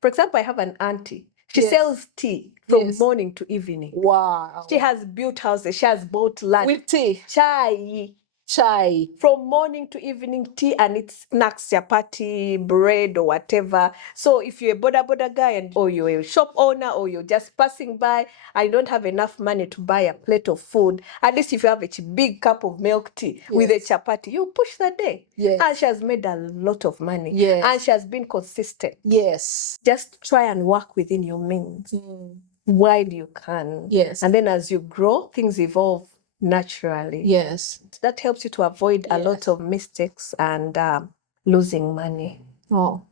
For example, I have an auntie. She Yes. sells tea from Yes. morning to evening. Wow. She has built houses. She has bought land. With tea. Chai. From morning to evening, tea, and it's snacks, chapati, bread, or whatever. So if you're a boda guy or you're a shop owner or you're just passing by and you don't have enough money to buy a plate of food, at least if you have a big cup of milk tea with a chapati, you push the day. Yes. And she has made a lot of money. Yes. And she has been consistent. Yes. Just try and work within your means while you can. Yes. And then as you grow, things evolve naturally. Yes. That helps you to avoid a lot of mistakes and losing money. Oh.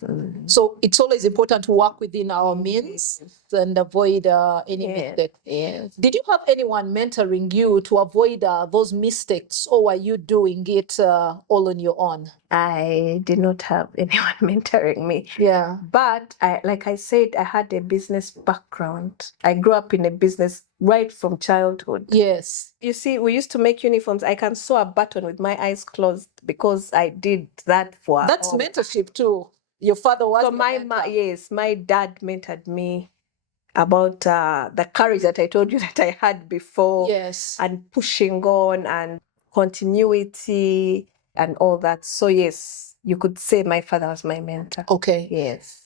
So it's always important to work within our means and avoid any mistake. Yes. Did you have anyone mentoring you to avoid those mistakes, or were you doing it all on your own? I did not have anyone mentoring me. Yeah. But like I said, I had a business background. I grew up in a business right from childhood. Yes. You see, we used to make uniforms. I can sew a button with my eyes closed because I did that for. That's mentorship too. Your father was. So my dad mentored me about the courage that I told you that I had before. Yes. And pushing on and continuity and all that. So yes, you could say my father was my mentor. Okay. Yes.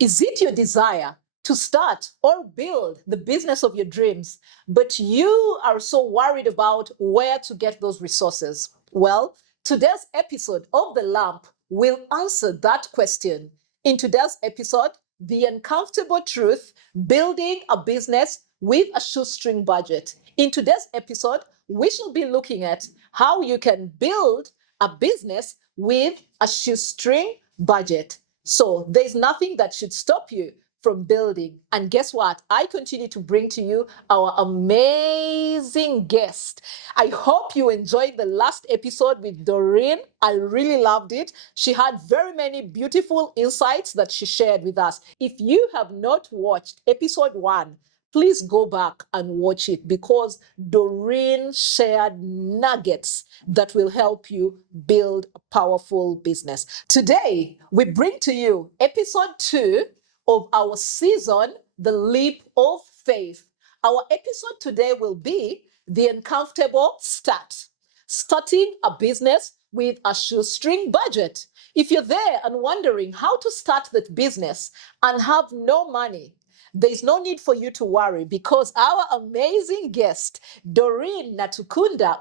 Is it your desire to start or build the business of your dreams, but you are so worried about where to get those resources? Well, today's episode of The Lamp will answer that question. In today's episode, The Uncomfortable Truth, Building a Business with a Shoestring Budget. In today's episode, we shall be looking at how you can build a business with a shoestring budget. So there's nothing that should stop you from building. And guess what? I continue to bring to you our amazing guest. I hope you enjoyed the last episode with Doreen. I really loved it. She had very many beautiful insights that she shared with us. If you have not watched episode 1, please go back and watch it because Doreen shared nuggets that will help you build a powerful business. Today, we bring to you episode 2 of our season, The Leap of Faith. Our episode today will be The Uncomfortable Start, starting a business with a shoestring budget. If you're there and wondering how to start that business and have no money, there's no need for you to worry because our amazing guest, Doreen Natukunda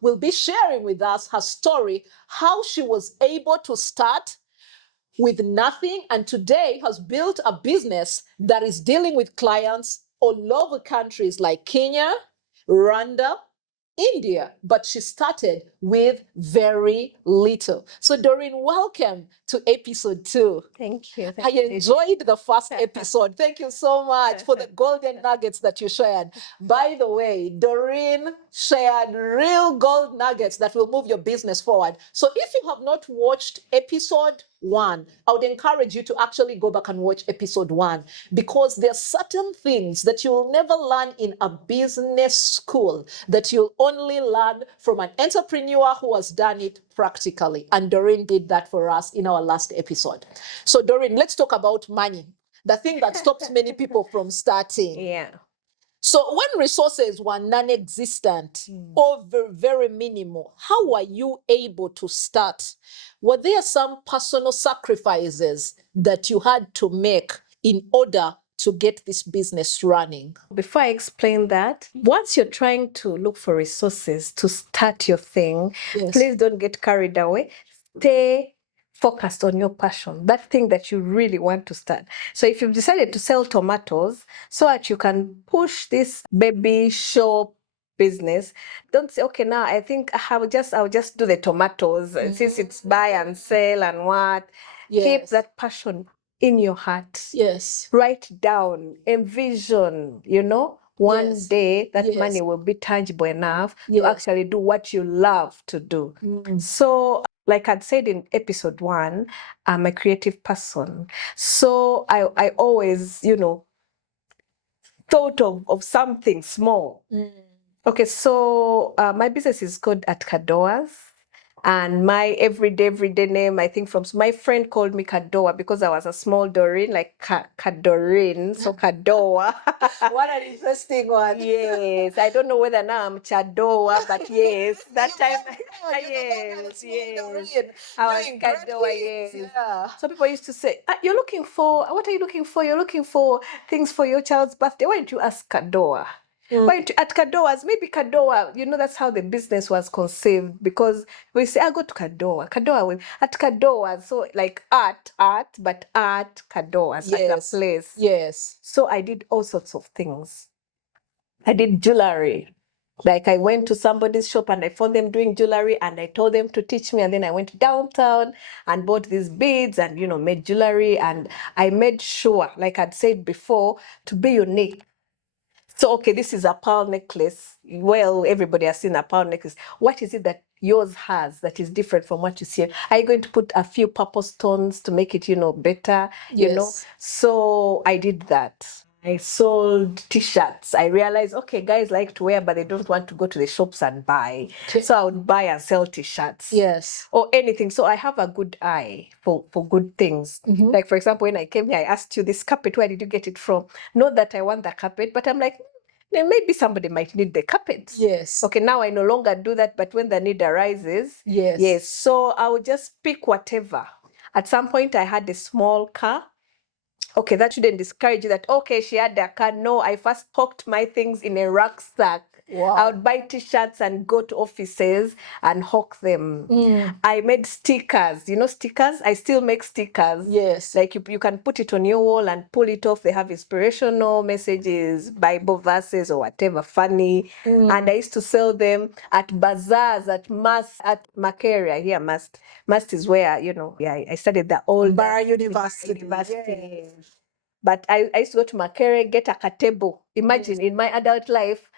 will be sharing with us her story, how she was able to start with nothing and today has built a business that is dealing with clients all over countries like Kenya, Rwanda, India, but she started with very little. So Doreen, welcome to episode 2. Thank you. I enjoyed the first episode. Thank you so much for the golden nuggets that you shared. By the way, Doreen shared real gold nuggets that will move your business forward. So if you have not watched episode 1, I would encourage you to actually go back and watch episode 1 because there are certain things that you will never learn in a business school that you'll only learn from an entrepreneur who has done it practically. And Doreen did that for us in our last episode. So Doreen, let's talk about money, the thing that stops many people from starting. Yeah. So when resources were non-existent or very minimal, how were you able to start? Were there some personal sacrifices that you had to make in order to get this business running? Before I explain that, once you're trying to look for resources to start your thing, please don't get carried away. Stay focused on your passion, that thing that you really want to start. So if you've decided to sell tomatoes so that you can push this baby shop business, don't say, okay, now I think I'll just do the tomatoes since it's buy and sell and what. Keep that passion in your heart. Yes. Write down, envision, one day that money will be tangible enough to actually do what you love to do. So like I'd said in episode 1, I'm a creative person. So I always, thought of something small. Okay, so my business is called At Kadoa's. And my everyday name, I think my friend called me Kadoa because I was a small Doreen, like Doreen, so Kadoa. What an interesting one. Yes, I don't know whether now I'm Chadoa, but yes, that time, yes, I was Kadoa, yes. Yeah. So people used to say, what are you looking for? You're looking for things for your child's birthday. Why don't you ask Kadoa? At Kadoa's, maybe Kadoa, that's how the business was conceived, because we say, I go to Kadoa at Kadoa. So like art, but at Kadoa's, at a place. Yes. So I did all sorts of things. I did jewelry. Like I went to somebody's shop and I found them doing jewelry and I told them to teach me. And then I went downtown and bought these beads and, made jewelry. And I made sure, like I'd said before, to be unique. So, okay, this is a pearl necklace. Well, everybody has seen a pearl necklace. What is it that yours has that is different from what you see? Are you going to put a few purple stones to make it, better? Yes. So I did that. I sold t-shirts. I realized, okay, guys like to wear, but they don't want to go to the shops and buy. So I would buy and sell t-shirts. Yes. Or anything. So I have a good eye for good things. Like, for example, when I came here, I asked you, this carpet, where did you get it from? Not that I want the carpet, but I'm like, maybe somebody might need the carpet. Yes. Okay, now I no longer do that, but when the need arises, yes. So I would just pick whatever. At some point, I had a small car. Okay, that shouldn't discourage you that, okay, she had a car. No, I first packed my things in a rucksack. Wow. I would buy t-shirts and go to offices and hawk them. I made stickers. Stickers? I still make stickers. Yes. Like you can put it on your wall and pull it off. They have inspirational messages, Bible verses or whatever, funny. And I used to sell them at bazaars, at Makerere. Here, Must is where, I studied the old Bar University. Yes. But I used to go to Makerere, get a katebo. Imagine in my adult life,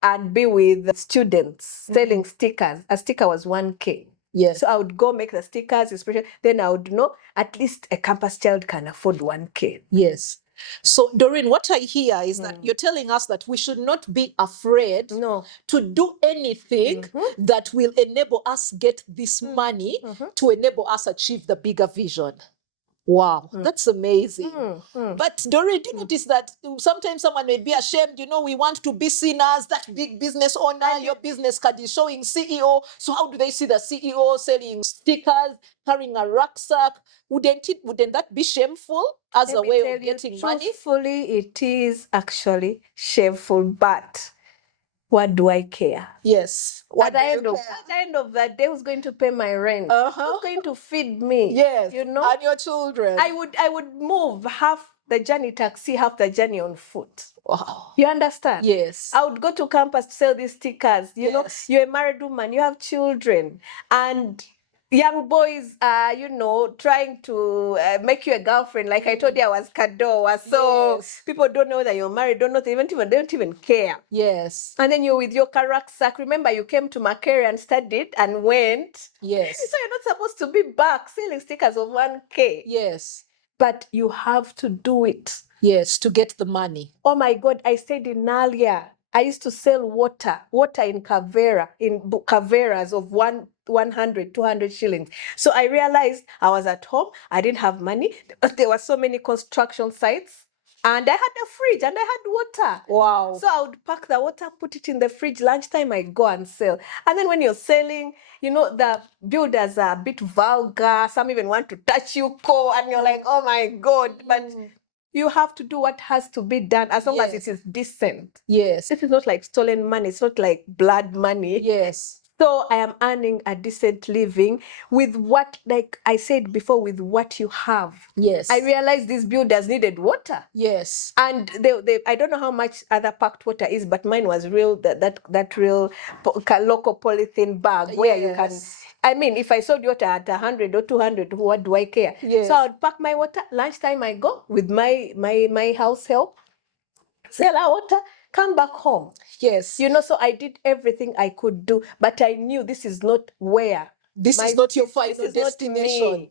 and be with students selling stickers. A sticker was 1K. Yes. So I would go make the stickers, inspiration. Then I would know at least a campus child can afford 1K. Yes. So, Doreen, what I hear is that you're telling us that we should not be afraid to do anything that will enable us get this money to enable us achieve the bigger vision. Wow, that's amazing. But Doreen, do you notice that sometimes someone may be ashamed, we want to be seen as that big business owner, your business card is showing CEO. So how do they see the CEO selling stickers, carrying a rucksack? Wouldn't that be shameful as a way of getting money? Truthfully, it is actually shameful, but what do I care? Yes. At the end of that day, who's going to pay my rent? Who's going to feed me? Yes. And your children. I would move half the journey taxi, half the journey on foot. Wow. You understand? Yes. I would go to campus to sell these stickers. You're a married woman, you have children, and young boys are, trying to make you a girlfriend. Like I told you, I was Kadoa. So people don't know that you're married, they don't even care. Yes. And then you're with your rucksack. Remember, you came to Makerere and studied and went. Yes. So you're not supposed to be back selling stickers of 1K. Yes. But you have to do it. Yes, to get the money. Oh my God, I stayed in Nalia. I used to sell water in Kaveras of 100, 200 shillings. So I realized I was at home. I didn't have money. There were so many construction sites. And I had a fridge and I had water. Wow. So I would pack the water, put it in the fridge. Lunchtime, I go and sell. And then when you're selling, the builders are a bit vulgar. Some even want to touch you, and you're like, oh my God. But you have to do what has to be done as long as it is decent. Yes. This is not like stolen money. It's not like blood money. Yes. So I am earning a decent living with what, like I said before, with what you have. Yes. I realized these builders needed water. Yes. And they I don't know how much other packed water is, but mine was real, that real local polythene bag where you can, if I sold water at 100 or 200, what do I care? Yes. So I would pack my water. Lunchtime I go with my house help, sell our water, come back home. Yes. So I did everything I could do, but I knew this is not where This is not your final this is not destination. me.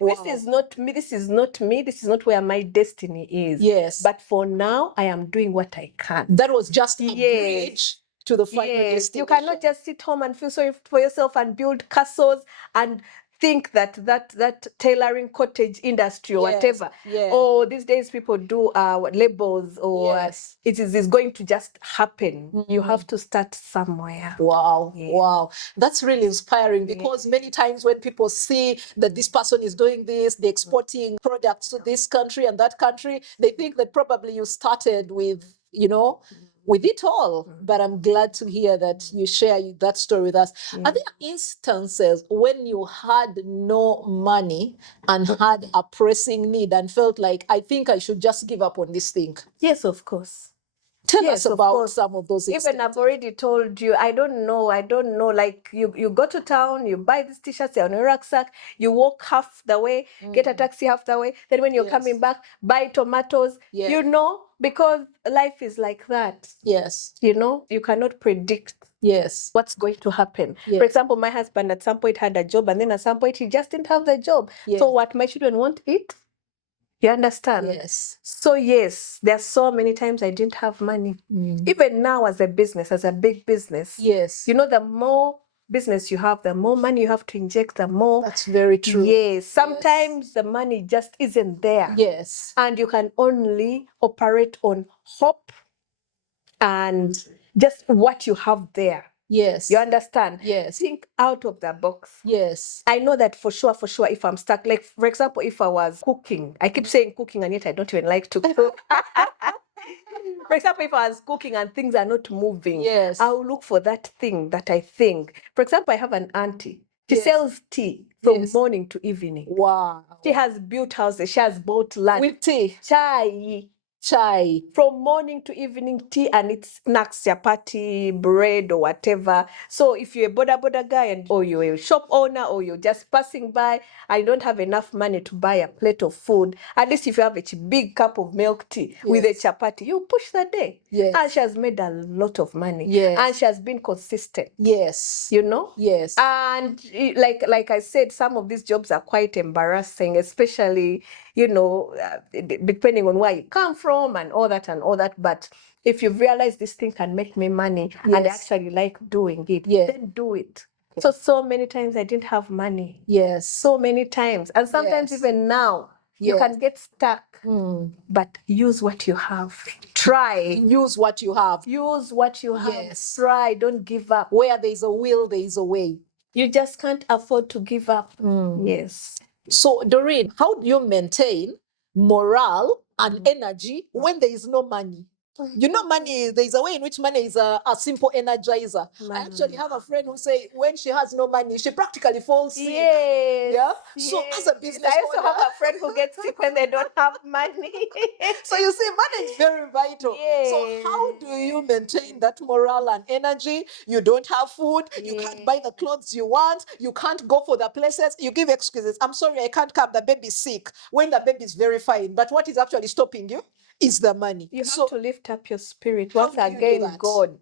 This is not me. This is not me. This is not where my destiny is. Yes. But for now, I am doing what I can. That was just a bridge to the final destination. You cannot just sit home and feel sorry for yourself and build castles and think that tailoring cottage industry or whatever. Or these days people do labels or it is going to just happen. You have to start somewhere. Wow. Wow. That's really inspiring because many times when people see that this person is doing this, they're exporting products to this country and that country, they think that probably you started with, with it all. But I'm glad to hear that you share that story with us. Are there instances when you had no money and had a pressing need and felt like, I think I should just give up on this thing? Yes, of course. Tell us about some of those instances. Even I've already told you, I don't know. Like you go to town, you buy these t-shirts on your rucksack, you walk half the way, get a taxi half the way. Then when you're coming back, buy tomatoes, because life is like that. Yes. You cannot predict what's going to happen. For example, my husband at some point had a job and then at some point he just didn't have the job. So what my children won't eat? You understand? Yes. So yes, there are so many times I didn't have money. Even now as a big business. Yes. The more business you have, the more money you have to inject, the more. That's very true. Yes. Sometimes the money just isn't there. Yes. And you can only operate on hope and just what you have there. Yes. You understand? Yes. Think out of the box. Yes. I know that for sure, if I'm stuck, like, for example, if I was cooking, I keep saying cooking and yet I don't even like to cook. For example, if I was cooking and things are not moving, I'll look for that thing that I think. For example, I have an auntie. She sells tea from morning to evening. Wow. She has built houses. She has bought land. With tea? Chai. From morning to evening, tea and it's snacks, chapati, bread or whatever. So if you're a boda guy or you're a shop owner or you're just passing by and you don't have enough money to buy a plate of food, at least if you have a big cup of milk tea with a chapati, you push the day. Yes. And she has made a lot of money. Yes. And she has been consistent. Yes. Yes. And like I said, some of these jobs are quite embarrassing, especially, depending on where you come from and all that. But if you've realized this thing can make me money and I actually like doing it, then do it. So many times I didn't have money. Yes. So many times. And sometimes even now, you can get stuck. But use what you have. Try. Use what you have. Use what you have. Yes. Try. Don't give up. Where there is a will, there is a way. You just can't afford to give up. Yes. So, Doreen, how do you maintain morale and energy when there is no money? Money, there is a way in which money is a simple energizer. I actually have a friend who say when she has no money, she practically falls sick. Yes. Yeah. Yes. So as a business I also owner, have a friend who gets sick when they don't have money. So you see, money is very vital. Yes. So how do you maintain that morale and energy? You don't have food. You can't buy the clothes you want. You can't go for the places. You give excuses. I'm sorry, I can't come. The baby's sick. When the baby is very fine. But what is actually stopping you is the money. You have to lift up your spirit. How Once do you do again, that? God.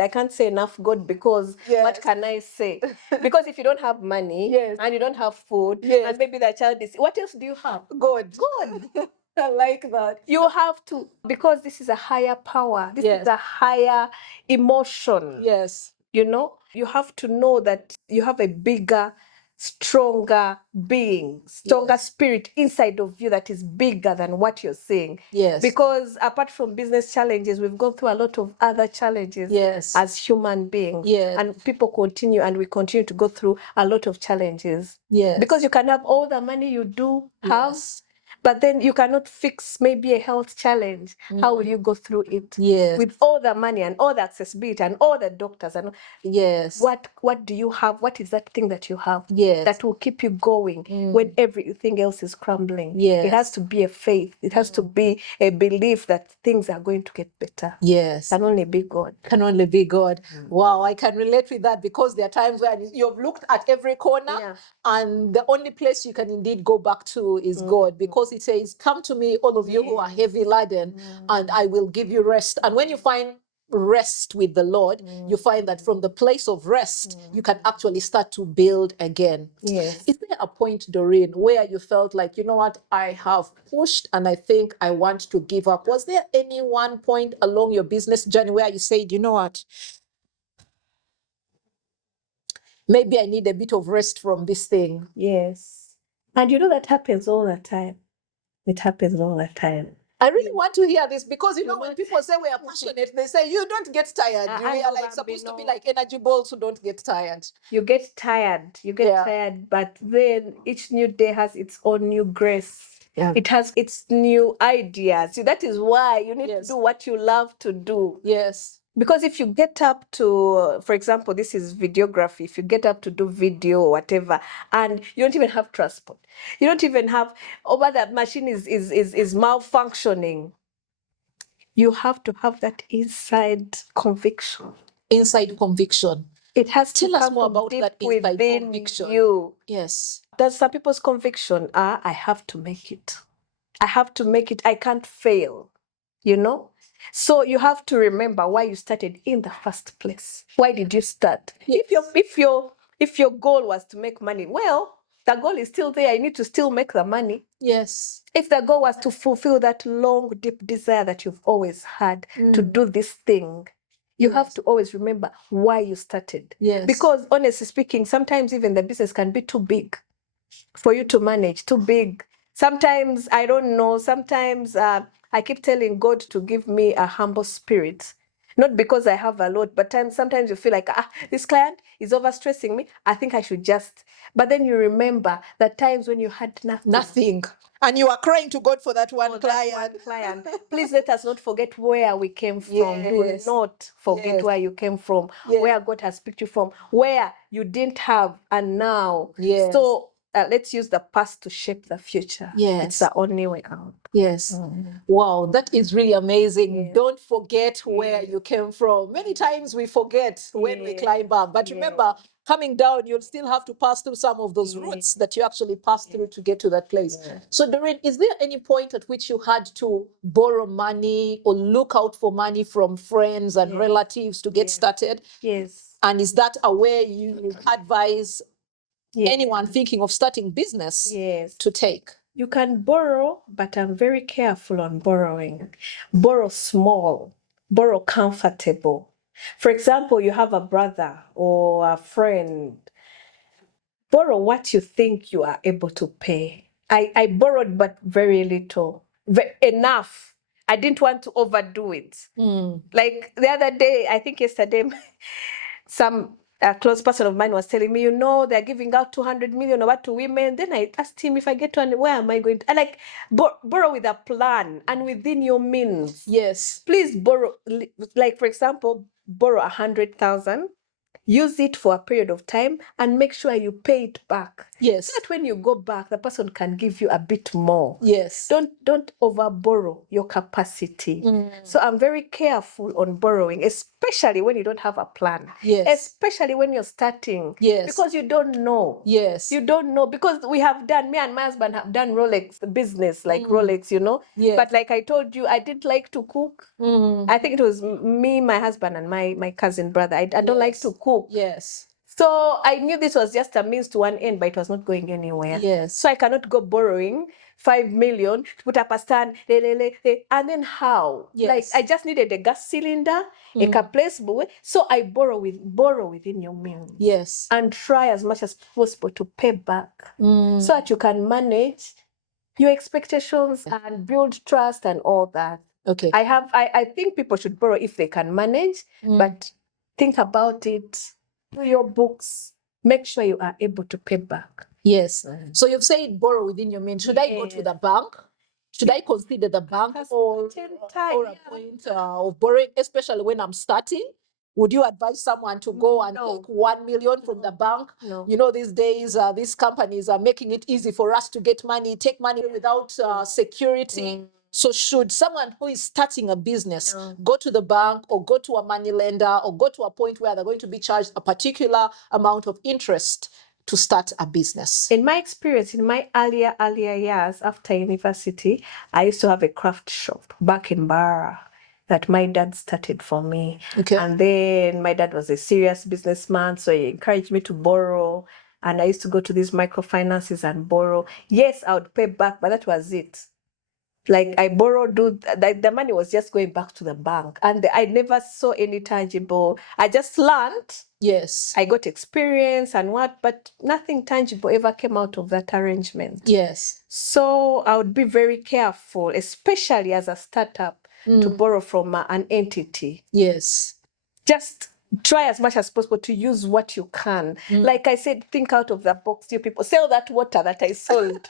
I can't say enough God because what can I say? Because if you don't have money and you don't have food and maybe the child is, what else do you have? God. I like that. You have to, because this is a higher power. This is a higher emotion. Yes. You have to know that you have a bigger, stronger being, stronger spirit inside of you that is bigger than what you're seeing. Yes. Because apart from business challenges, we've gone through a lot of other challenges as human beings. Yes. And we continue to go through a lot of challenges. Yes. Because you can have all the money you do have, but then you cannot fix maybe a health challenge. How will you go through it? Yes. With all the money and all the accessibility and all the doctors and what do you have? What is that thing that you have that will keep you going when everything else is crumbling? Yes. It has to be a faith. It has to be a belief that things are going to get better. Yes. Can only be God. Can only be God. Wow, I can relate with that because there are times where you've looked at every corner and the only place you can indeed go back to is God, because it says, come to me, all of you who are heavy laden, and I will give you rest. And when you find rest with the Lord, you find that from the place of rest, you can actually start to build again. Yes. Is there a point, Doreen, where you felt like, you know what, I have pushed and I think I want to give up? Was there any one point along your business journey where you said, you know what, maybe I need a bit of rest from this thing? Yes. And you know that happens all the time. It happens all the time. I really want to hear this because, you know, when people say we are passionate, they say you don't get tired. We are like supposed to be like energy balls who don't get tired. You get tired. You get tired, but then each new day has its own new grace. Yeah. It has its new ideas. See, that is why you need to do what you love to do. Yes. Because if you get up to, for example, this is videography, if you get up to do video or whatever, and you don't even have transport, you don't even have, but that machine is malfunctioning, you have to have that inside conviction. Inside conviction. It has Tell to us come more from about deep that inside within conviction. You. Yes. There's some people's conviction are, I have to make it. I have to make it. I can't fail. You know? So you have to remember why you started in the first place. Why did you start? Yes. If your goal was to make money, well, the goal is still there. You need to still make the money. Yes. If the goal was to fulfill that long, deep desire that you've always had to do this thing, you have to always remember why you started. Yes. Because honestly speaking, sometimes even the business can be too big for you to manage, too big. Sometimes, I don't know, sometimes I keep telling God to give me a humble spirit. Not because I have a lot, but sometimes you feel like, this client is overstressing me. I think I should just. But then you remember the times when you had nothing. Nothing. And you are crying to God for that one client. Please let us not forget where we came from. Yes. Do not forget where you came from, where God has picked you from, where you didn't have and now. Yes. So let's use the past to shape the future. Yes. It's the only way out. Yes. Wow, that is really amazing. Yes. Don't forget where you came from. Many times we forget when we climb up. But remember, coming down, you'll still have to pass through some of those routes that you actually passed through to get to that place. So, Doreen, is there any point at which you had to borrow money or look out for money from friends and relatives to get started? Yes. And is that a way you advise anyone thinking of starting business to take? You can borrow, but I'm very careful on borrowing. Borrow small, borrow comfortable. For example, you have a brother or a friend. Borrow what you think you are able to pay. I borrowed, but very little. Enough. I didn't want to overdo it. Like the other day, I think yesterday, a close person of mine was telling me, they're giving out 200 million or what to women. Then I asked him, if I get one, where am I going to? I borrow with a plan and within your means. Yes. Please borrow, like for example, borrow 100,000. Use it for a period of time and make sure you pay it back. Yes. So that when you go back, the person can give you a bit more. Yes. Don't over borrow your capacity. So I'm very careful on borrowing, especially when you don't have a plan. Yes. Especially when you're starting. Yes. Because you don't know. Yes. You don't know. Because me and my husband have done Rolex business, like Rolex, Yes. But like I told you, I didn't like to cook. I think it was me, my husband, and my cousin brother. I don't like to cook. Yes. So I knew this was just a means to one end, but it was not going anywhere. Yes. So I cannot go borrowing 5 million to put up a stand, and then how? Yes. Like I just needed a gas cylinder, a place, so I borrow within your means. Yes. And try as much as possible to pay back, so that you can manage your expectations and build trust and all that. Okay. I think people should borrow if they can manage, but think about it. Do your books. Make sure you are able to pay back. Yes. So you've said borrow within your means. Should I go to the bank? Should I consider the bank or a point of borrowing, especially when I'm starting? Would you advise someone to go and take 1 million from the bank? No. These days, these companies are making it easy for us to get money, take money without security. So should someone who is starting a business go to the bank or go to a money lender or go to a point where they're going to be charged a particular amount of interest to start a business? In my experience, in my earlier years after university, I used to have a craft shop back in Barra. that my dad started for me. Okay. And then my dad was a serious businessman, so he encouraged me to borrow. And I used to go to these microfinances and borrow. Yes, I would pay back, but that was it. Like I borrowed, the money was just going back to the bank. And I never saw any tangible. I just learned. Yes. I got experience and but nothing tangible ever came out of that arrangement. Yes. So I would be very careful, especially as a startup, to borrow from an entity. Yes. Just try as much as possible to use what you can. Like I said, think out of the box. You people sell that water that I sold.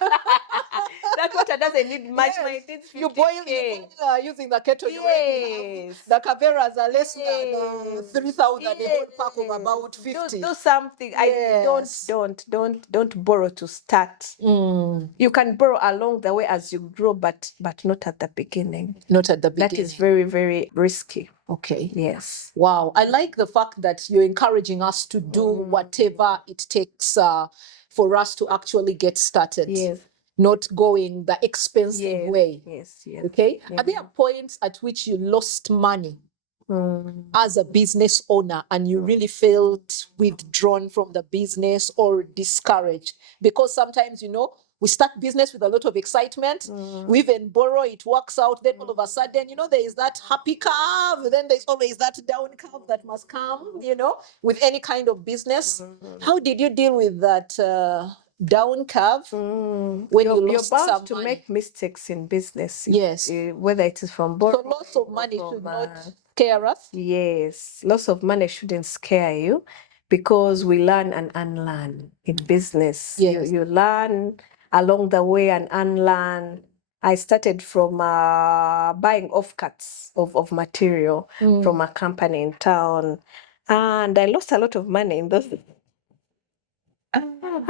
That water doesn't need much money. It needs 50K. You boil using the kettle you already have. The caveras are less than 3,000, a whole pack of about 50. Do something. Yes. Don't borrow to start. You can borrow along the way as you grow, but not at the beginning. Not at the beginning. That is very, very risky. Okay. Yes. Wow. I like the fact that you're encouraging us to do whatever it takes for us to actually get started. Yes. Not going the expensive way. Yes. Okay. Yes. Are there points at which you lost money as a business owner and you really felt withdrawn from the business or discouraged? Because sometimes, we start business with a lot of excitement. We even borrow, it works out. Then all of a sudden, there is that happy curve. Then there's always that down curve that must come, with any kind of business. How did you deal with that down curve when you lost you're bound some to money? make mistakes in business. Yes. Whether it is from borrowing. So loss of money should not scare us. Yes, loss of money shouldn't scare you because we learn and unlearn in business. Yes. You learn along the way and unlearn. I started from buying offcuts of material from a company in town, and I lost a lot of money in those.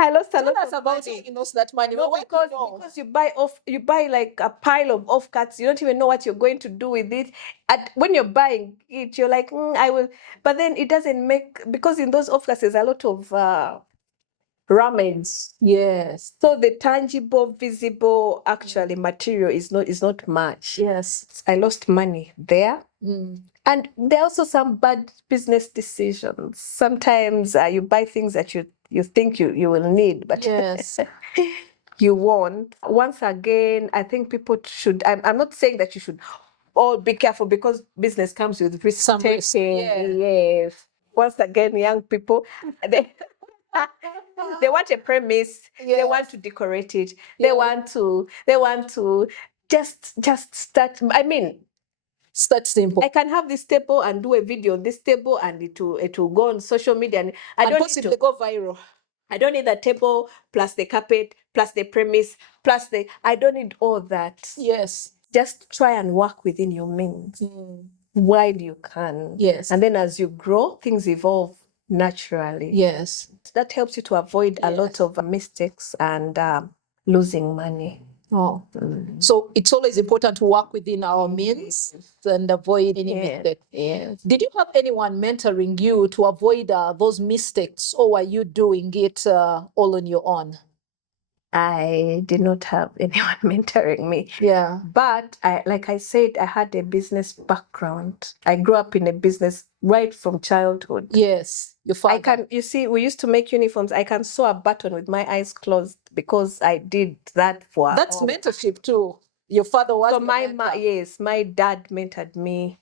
I lost a lot of money. You lost that money. No, because you buy like a pile of offcuts. You don't even know what you're going to do with it. When you're buying it, you're like, I will. But then it doesn't make, because in those offcuts there's a lot of ramage. Yes. So the tangible, visible, actually material is not much. Yes. I lost money there. And there are also some bad business decisions. Sometimes you buy things that you think you will need, but yes. you won't. Once again, I think people should, I'm not saying that you should all be careful, because business comes with risk taking. Yes. Once again, young people, they want a premise. They want to decorate it. They want to just start. Start simple. I can have this table and do a video on this table, and it will go on social media, and I don't possibly go viral. I don't need the table plus the carpet plus the premise plus I don't need all that. Yes. Just try and work within your means while you can. Yes. And then as you grow, things evolve naturally. Yes. That helps you to avoid a lot of mistakes and losing money. Oh, so it's always important to work within our means and avoid any mistake. Yes. Did you have anyone mentoring you to avoid those mistakes, or were you doing it all on your own? I did not have anyone mentoring me. Yeah. But like I said, I had a business background. I grew up in a business right from childhood. Yes. Your father. You see, we used to make uniforms. I can sew a button with my eyes closed because I did that for. That's mentorship too. Your father was. So my dad mentored me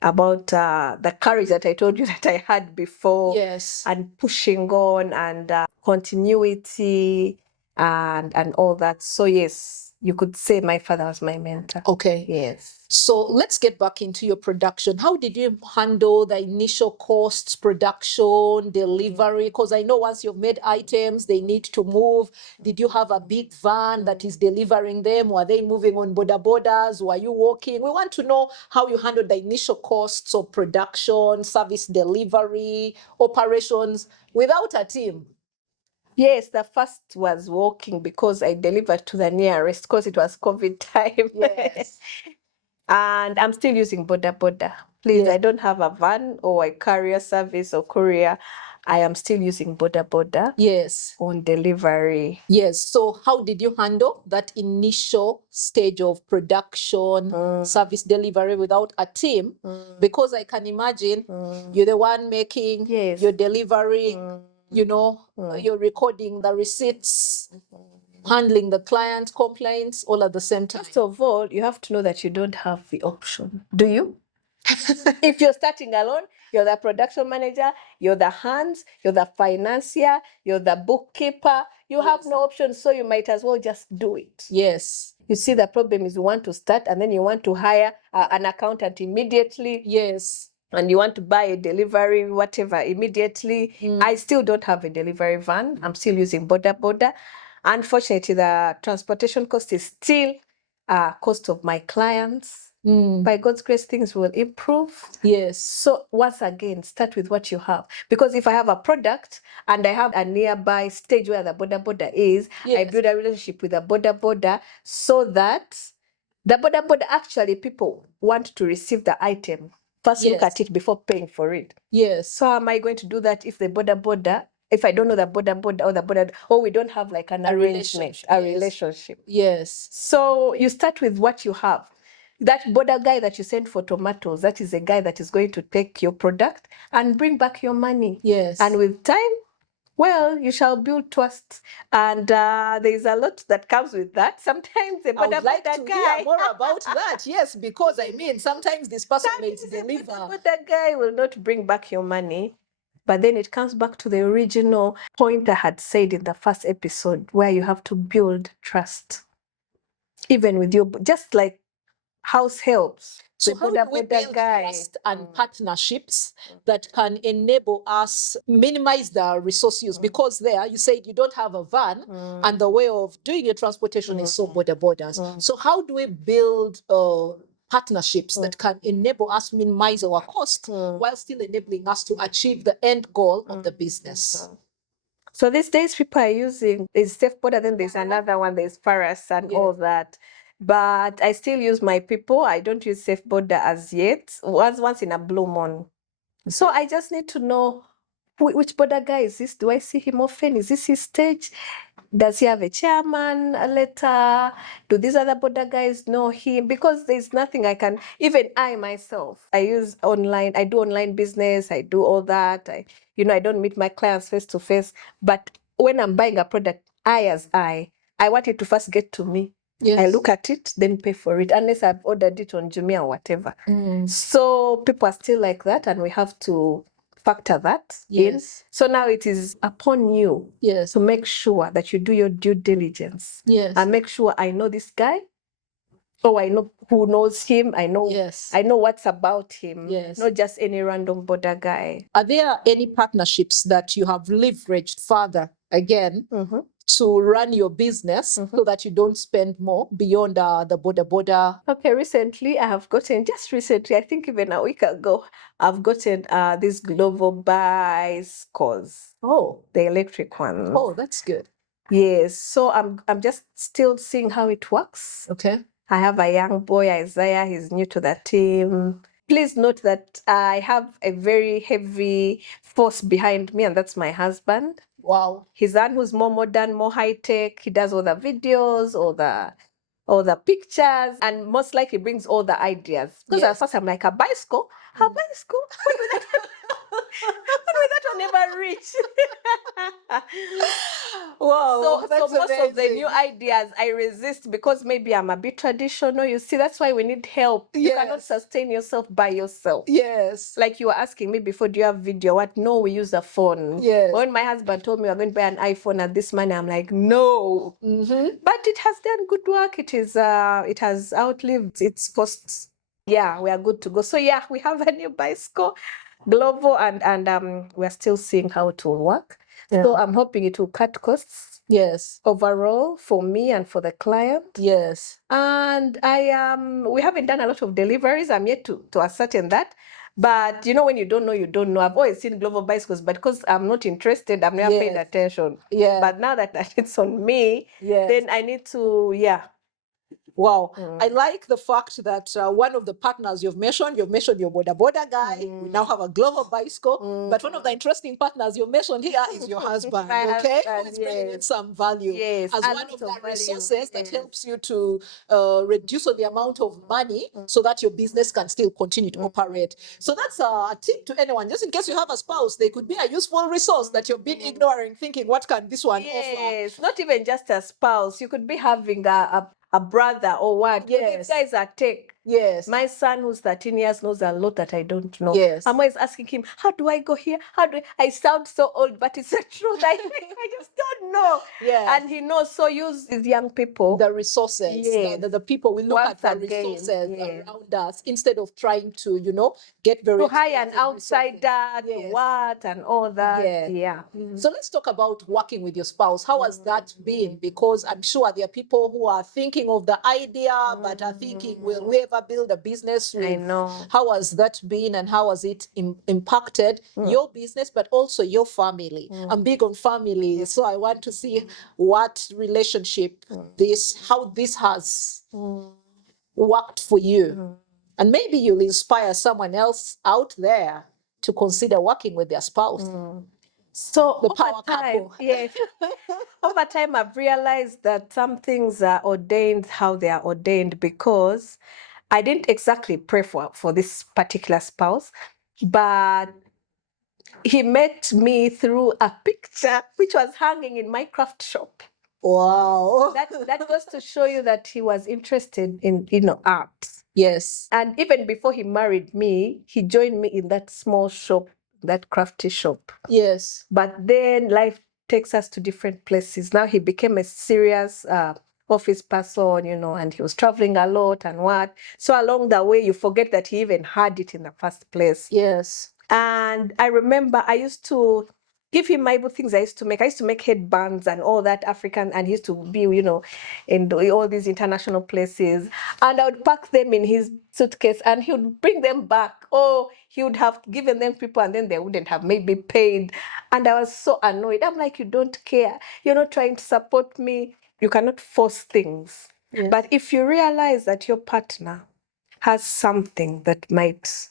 about the courage that I told you that I had before. Yes. And pushing on and continuity and all that. So yes, you could say my father was my mentor. Okay. Yes. So let's get back into your production. How did you handle the initial costs, production, delivery? Because I know once you've made items, they need to move. Did you have a big van that is delivering them? Were they moving on borders? Were you walking? We want to know how you handled the initial costs of production, service delivery, operations without a team. Yes, the first was walking because I delivered to the nearest, because it was COVID time. Yes. And I'm still using border. Please, I don't have a van or a carrier service or courier. I am still using boda Yes. on delivery. Yes. So how did you handle that initial stage of production, service delivery without a team? Because I can imagine you're the one making, Yes. you're delivering, you're recording the receipts, handling the client complaints all at the same time. First of all, you have to know that you don't have the option. Do you? If you're starting alone, you're the production manager, you're the hands, you're the financier, you're the bookkeeper. You have no option, so you might as well just do it. Yes. You see, the problem is you want to start and then you want to hire an accountant immediately. Yes. And you want to buy a delivery, whatever, immediately. I still don't have a delivery van. I'm still using boda. Unfortunately, the transportation cost is still cost of my clients. By God's grace, things will improve. Yes. So once again, start with what you have. Because if I have a product and I have a nearby stage where the boda is, I build a relationship with the boda so that the boda actually people want to receive the item. First look at it before paying for it. Yes. So how am I going to do that if the boda, if I don't know the boda or we don't have like an arrangement, relationship? Yes. So you start with what you have. That boda guy that you send for tomatoes, that is a guy that is going to take your product and bring back your money. Yes. And with time, well, you shall build trust. And there's a lot that comes with that. Sometimes the I would like to guy, hear more about that. Yes, because I mean, sometimes this person may deliver. But that guy will not bring back your money. But then it comes back to the original point I had said in the first episode, where you have to build trust. Even with your, just like house helps. So how do we build trust and partnerships that can enable us minimize the resource use? Because there you said you don't have a van and the way of doing your transportation is so borders. So how do we build partnerships that can enable us minimize our cost while still enabling us to achieve the end goal of the business? So these days people are using, there's Safe Border, then there's another one, there's Paras and all that. But I still use my people. I don't use Safe Border as yet. Once in a blue moon. So I just need to know which border guy is this? Do I see him often? Is this his stage? Does he have a chairman, a letter? Do these other border guys know him? Because there's nothing I can, even I myself, I use online, I do online business, I do all that. I don't meet my clients face to face. But when I'm buying a product, I want it to first get to me. Yes. I look at it, then pay for it, unless I've ordered it on Jumia or whatever. So people are still like that, and we have to factor that in. So now it is upon you to make sure that you do your due diligence. And make sure I know this guy. Oh, I know who knows him. I know what's about him. Not just any random border guy. Are there any partnerships that you have leveraged further again to run your business so that you don't spend more beyond the border? Okay, recently I have gotten, I think even a week ago, I've gotten these global bicycles. Oh, the electric ones. Oh, that's good. Yes. So I'm just still seeing how it works. Okay. I have a young boy, Isaiah. He's new to the team. Please note that I have a very heavy force behind me, and that's my husband. Wow. He's the one who's more modern, more high-tech. He does all the videos, all the pictures, and most likely brings all the ideas. Because at first I'm like, a bicycle? A bicycle? What will that will never reach? Wow, so most of the new ideas I resist because maybe I'm a bit traditional. You see, that's why we need help. You cannot sustain yourself by yourself. Yes. Like you were asking me before, do you have video? What? No, we use a phone. Yes. When my husband told me we're going to buy an iPhone at this money, I'm like, no. But it has done good work. It has outlived its costs. Yeah, we are good to go. So yeah, we have a new bicycle, Glovo, and we're still seeing how it will work. So I'm hoping it will cut costs. Yes. Overall for me and for the client. Yes. And we haven't done a lot of deliveries. I'm yet to ascertain that. But when you don't know, you don't know. I've always seen global bicycles, but because I'm not interested, I'm never paying attention. Yeah. But now that it's on me, then I need to, Wow. I like the fact that one of the partners you've mentioned your boda guy. We now have a global bicycle. But one of the interesting partners you mentioned here is your husband, okay? Who is bringing in some value as one of the resources that helps you to reduce on the amount of money so that your business can still continue to operate. So that's a tip to anyone. Just in case you have a spouse, they could be a useful resource that you've been ignoring, thinking, what can this one offer? Yes, not even just a spouse. You could be having a brother or what. These guys are tech. Yes. My son, who's 13 years, knows a lot that I don't know. Yes. I'm always asking him, how do I go here? I sound so old, but it's the truth. I just don't know. Yeah. And he knows. So use these young people. The resources. Yes. The people we look Once at the again, resources around us instead of trying to, get very to hire an outsider to Yes. what and all that. Yeah. So let's talk about working with your spouse. How has that been? Because I'm sure there are people who are thinking of the idea, but are thinking, will we ever build a business with? I know. How has that been and how has it impacted your business, but also your family? I'm big on family, so I want to see what relationship how this has worked for you. And maybe you'll inspire someone else out there to consider working with their spouse. So The power couple. Yes. Over time, I've realized that some things are ordained how they are ordained, because I didn't exactly pray for this particular spouse, but he met me through a picture which was hanging in my craft shop. Wow. That goes to show you that he was interested in art. Yes. And even before he married me, he joined me in that small shop, that crafty shop. Yes. But then life takes us to different places. Now he became a serious office person, and he was traveling a lot and what. So along the way, you forget that he even had it in the first place. Yes. And I remember I used to give him my things I used to make. I used to make headbands and all that African, and he used to be, in all these international places. And I would pack them in his suitcase and he would bring them back. Oh, he would have given them people and then they wouldn't have maybe paid. And I was so annoyed. I'm like, you don't care. You're not trying to support me. You cannot force things. Yes. But if you realize that your partner has something that might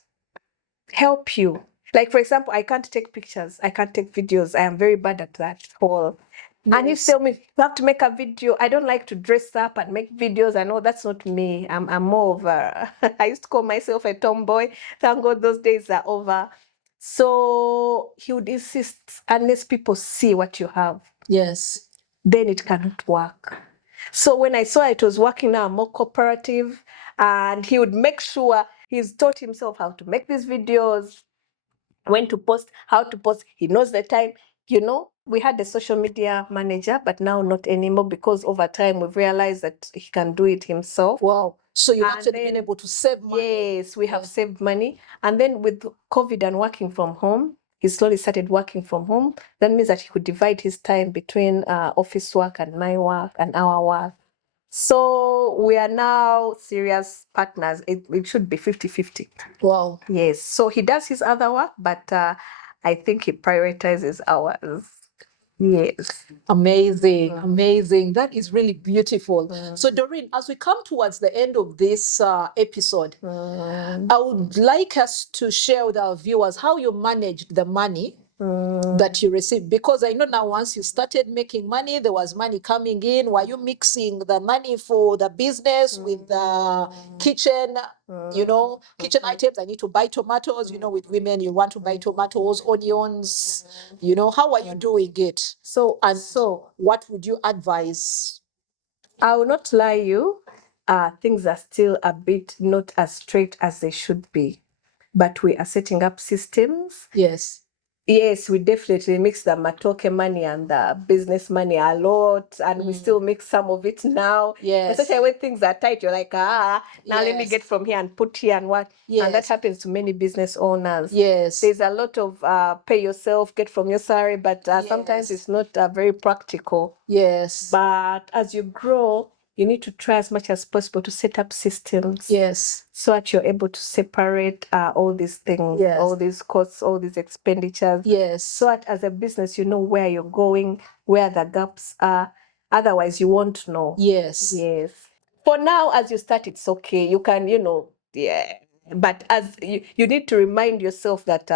help you. Like, for example, I can't take pictures. I can't take videos. I am very bad at that whole. Yes. And he tell me, you have to make a video. I don't like to dress up and make videos. I know that's not me. I'm more of a, I used to call myself a tomboy. Thank God those days are over. So he would insist, unless people see what you have. Yes. Then it cannot work. So when I saw it was working now, more cooperative, and he would make sure he's taught himself how to make these videos, when to post, how to post. He knows the time. We had a social media manager, but now not anymore, because over time we've realized that he can do it himself. Wow. So you've actually been able to save money. Yes, we have saved money. And then with COVID and working from home, he slowly started working from home. That means that he could divide his time between office work and my work and our work. So we are now serious partners. It should be 50-50. Wow. Yes. So he does his other work, but I think he prioritizes ours. Yes. Amazing. Amazing. That is really beautiful. So Doreen, as we come towards the end of this episode, I would like us to share with our viewers how you managed the money that you received, because I know now once you started making money, there was money coming in. Were you mixing the money for the business with the kitchen, kitchen items? I need to buy tomatoes, with women, you want to buy tomatoes, onions, how are you doing it? So what would you advise? I will not lie you, things are still a bit not as straight as they should be, but we are setting up systems. Yes. Yes, we definitely mix the matoke money and the business money a lot, and we still mix some of it now. Yes. Especially when things are tight, you're like, now let me get from here and put here and what. Yes. And that happens to many business owners. Yes. There's a lot of pay yourself, get from your salary, but sometimes it's not very practical. Yes. But as you grow, you need to try as much as possible to set up systems. Yes. So that you're able to separate all these things, all these costs, all these expenditures. Yes. So that as a business, you know where you're going, where the gaps are. Otherwise, you won't know. Yes. Yes. for now, as you start, it's okay. You can, yeah. But as you need to remind yourself that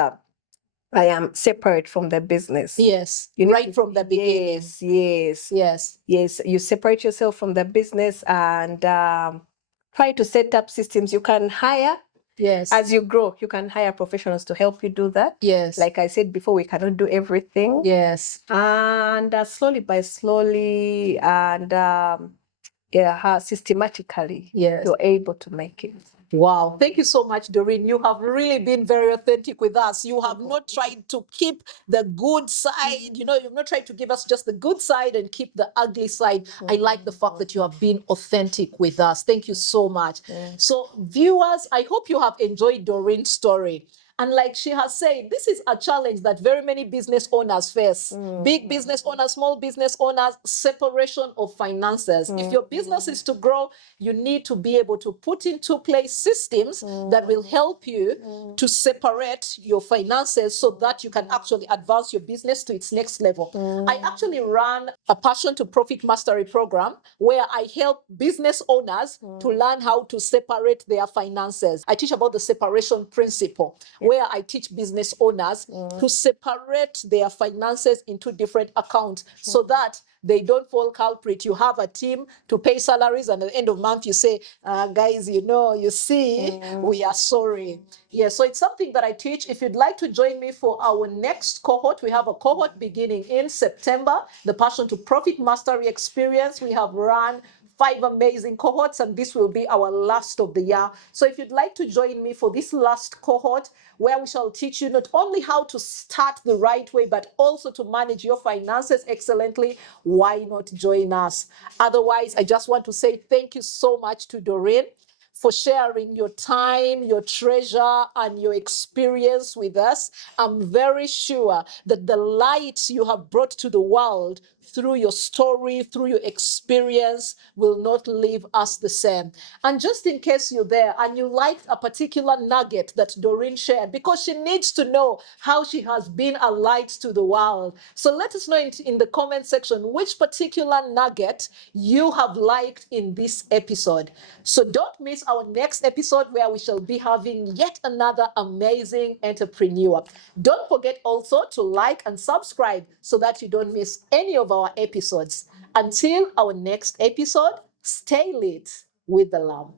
I am separate from the business. Yes, You need right from the beginning. Yes. You separate yourself from the business and try to set up systems. You can hire. Yes. As you grow, you can hire professionals to help you do that. Yes. Like I said before, we cannot do everything. Yes. And slowly by slowly and systematically, yes, you're able to make it. Wow. Thank you so much, Doreen. You have really been very authentic with us. You have not tried to keep the good side. You've not tried to give us just the good side and keep the ugly side. I like the fact that you have been authentic with us. Thank you so much. So, viewers, I hope you have enjoyed Doreen's story. And like she has said, this is a challenge that very many business owners face. Big business owners, small business owners, separation of finances. If your business is to grow, you need to be able to put into place systems that will help you to separate your finances so that you can actually advance your business to its next level. I actually run a Passion to Profit Mastery program where I help business owners to learn how to separate their finances. I teach about the separation principle, where I teach business owners to separate their finances into different accounts so that they don't fall culprit. You have a team to pay salaries, and at the end of the month, you say, guys, you see, we are sorry. Yeah, so it's something that I teach. If you'd like to join me for our next cohort, we have a cohort beginning in September, the Passion to Profit Mastery Experience. We have run 5 amazing cohorts, and this will be our last of the year. So if you'd like to join me for this last cohort, where we shall teach you not only how to start the right way, but also to manage your finances excellently, why not join us? Otherwise, I just want to say thank you so much to Doreen for sharing your time, your treasure, and your experience with us. I'm very sure that the light you have brought to the world through your story, through your experience, will not leave us the same. And just in case you're there and you liked a particular nugget that Doreen shared, because she needs to know how she has been a light to the world. So let us know in the comment section which particular nugget you have liked in this episode. So don't miss our next episode, where we shall be having yet another amazing entrepreneur. Don't forget also to like and subscribe so that you don't miss any of our episodes. Until our next episode, stay lit with the lamp.